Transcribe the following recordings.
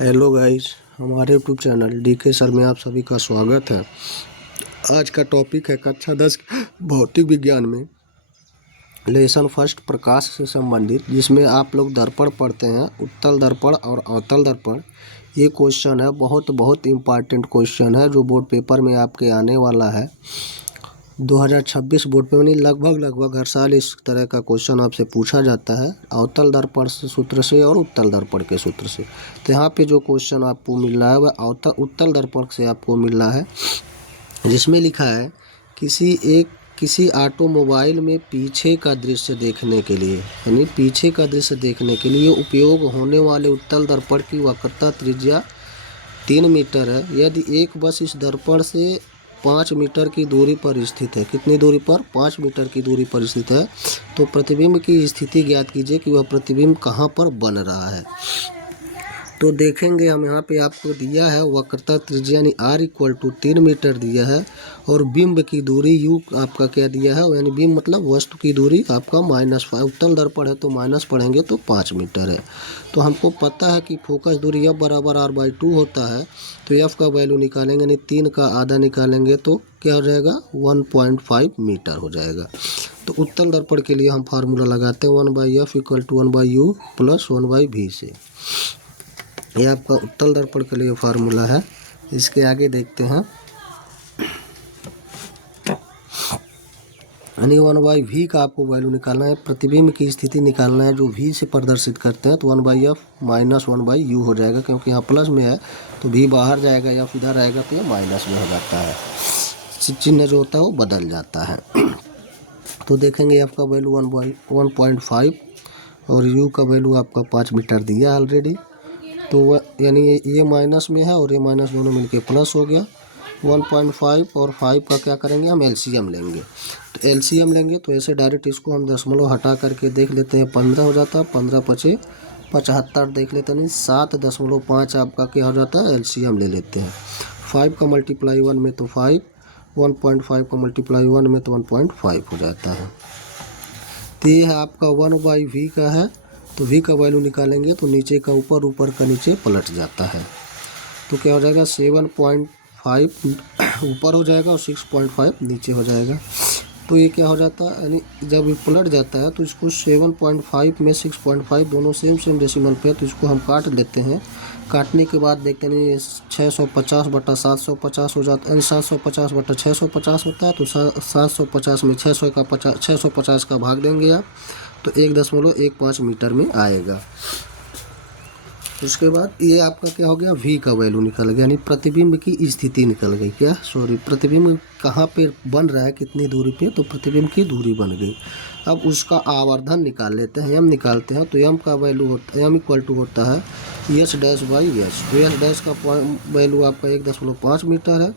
Hello guys, हमारे YouTube channel DK sir में आप सभी का स्वागत है। आज का टॉपिक है कक्षा 10 भौतिक विज्ञान में लेसन फर्स्ट प्रकाश से संबंधित, जिसमें आप लोग दर्पण पढ़ते हैं, उत्तल दर्पण और अवतल दर्पण। ये क्वेश्चन है बहुत इम्पॉर्टेंट क्वेश्चन है जो बोर्ड पेपर में आपके आने वाला है 2026 बोर्ड पे। यानी लगभग हर साल इस तरह का क्वेश्चन आपसे पूछा जाता है अवतल दर्पण सूत्र से और उत्तल दर्पण के सूत्र से। तो यहाँ पे जो क्वेश्चन आपको मिल रहा है वह उत्तल दर्पण से आपको मिल रहा है, जिसमें लिखा है किसी ऑटोमोबाइल में पीछे का दृश्य देखने के लिए, यानी पीछे का दृश्य देखने के लिए उपयोग होने वाले उत्तल दर्पण की वक्रता त्रिज्या 3 मीटर है। यदि एक बस इस दर्पण से 5 मीटर की दूरी पर स्थित है, कितनी दूरी पर? 5 मीटर की दूरी पर स्थित है, तो प्रतिबिंब की स्थिति ज्ञात कीजिए कि वह प्रतिबिंब कहाँ पर बन रहा है। तो देखेंगे हम यहाँ पे आपको दिया है वक्रता त्रिज्या यानी r = 3 मीटर दिया है और बिंब की दूरी u आपका क्या दिया है, यानी बिंब मतलब वस्तु की दूरी आपका -5। उत्तल दर्पण है तो माइनस पढ़ेंगे तो 5 मीटर है। तो हमको पता है कि फोकस दूरी f = r/2 होता है, तो f का वैल्यू निकालेंगे, यानी 3 का आधा निकालेंगे तो क्या हो जाएगा, 1.5 मीटर हो जाएगा। तो उत्तल दर्पण के लिए हम फार्मूला लगाते हैं 1/f = 1/u + 1/v से। ये आपका उत्तल दर्पण के लिए फार्मूला है। इसके आगे देखते हैं, यानी 1/v का आपको वैल्यू निकालना है, प्रतिबिंब की स्थिति निकालना है जो v से प्रदर्शित करते हैं। तो 1/f - 1/u हो जाएगा, क्योंकि यहाँ प्लस में है तो v बाहर जाएगा या इधर आएगा तो ये माइनस में हो जाता है, चिन्ह जो होता है वो बदल जाता है। तो देखेंगे f का वैल्यू 1.5 और u का वैल्यू आपका 5 मीटर दिया ऑलरेडी। तो वह यानी ये माइनस में है और ये माइनस दोनों मिलके प्लस हो गया। 1.5 और 5 का क्या करेंगे, हम एलसीएम लेंगे। तो एलसीएम लेंगे तो ऐसे डायरेक्ट इसको हम दशमलव हटा करके देख लेते हैं, 15 हो जाता है, 15 × 5 = 75 देख लेते हैं, 7.5 आपका क्या हो जाता है, एलसीएम ले लेते हैं। 5 का मल्टीप्लाई 1 में तो 5, 1.5 का मल्टीप्लाई 1 में तो 1.5 हो जाता है। तो ये है आपका 1/v का है, तो v का वैल्यू निकालेंगे तो नीचे का ऊपर, ऊपर का नीचे पलट जाता है। तो क्या हो जाएगा, 7.5 ऊपर हो जाएगा और 6.5 नीचे हो जाएगा। तो ये क्या हो जाता है, यानी जब ये पलट जाता है तो इसको 7.5 में 6.5 दोनों सेम डेसिमल पे है, तो इसको हम काट लेते हैं। काटने के बाद देखते हैं 650/750 हो जाता है, 750/650 होता है। तो 750 में 650 का भाग देंगे आप, तो 1.15 मीटर में आएगा। उसके बाद ये आपका क्या हो गया, v का वैल्यू निकल गया, यानी प्रतिबिंब की स्थिति निकल गई। क्या, सॉरी, प्रतिबिंब कहाँ पे बन रहा है, कितनी दूरी पे, तो प्रतिबिंब की दूरी बन गई। अब उसका आवर्धन निकाल लेते हैं, m निकालते हैं। तो m का वैल्यू m = होता है h डैश बाई h। तो h डैश का वैल्यू आपका 1.5 मीटर है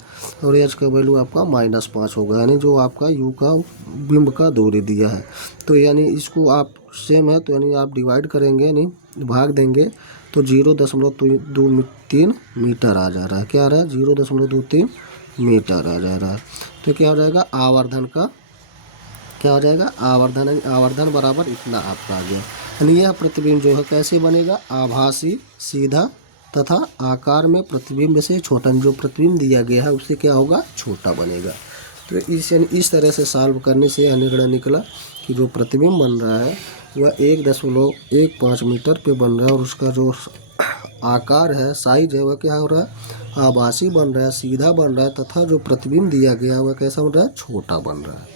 और h का वैल्यू आपका -5 होगा, यानी जो आपका u का बिंब का दूरी दिया है। तो यानी इसको आप सेम है तो यानी आप डिवाइड करेंगे, यानी भाग देंगे तो 0.23 मीटर आ जा रहा है। क्या आ रहा है, 0.23 मीटर आ जा रहा है। तो क्या हो जाएगा, आवर्धन का क्या हो जाएगा, आवर्धन बराबर इतना आपका आ गया। यानी यह प्रतिबिंब जो है कैसे बनेगा, आभासी, सीधा तथा आकार में प्रतिबिंब से छोटा। जो प्रतिबिंब दिया गया है उससे क्या होगा, छोटा बनेगा। तो इस तरह से सॉल्व करने से यह निर्णय निकला कि जो प्रतिबिंब बन रहा है वह 1.15 मीटर पे बन रहा है और उसका जो आकार है, साइज है, वह क्या हो रहा है, आभासी बन रहा है, सीधा बन रहा है, तथा जो प्रतिबिंब दिया गया है वह कैसा बन रहा है, छोटा बन रहा है।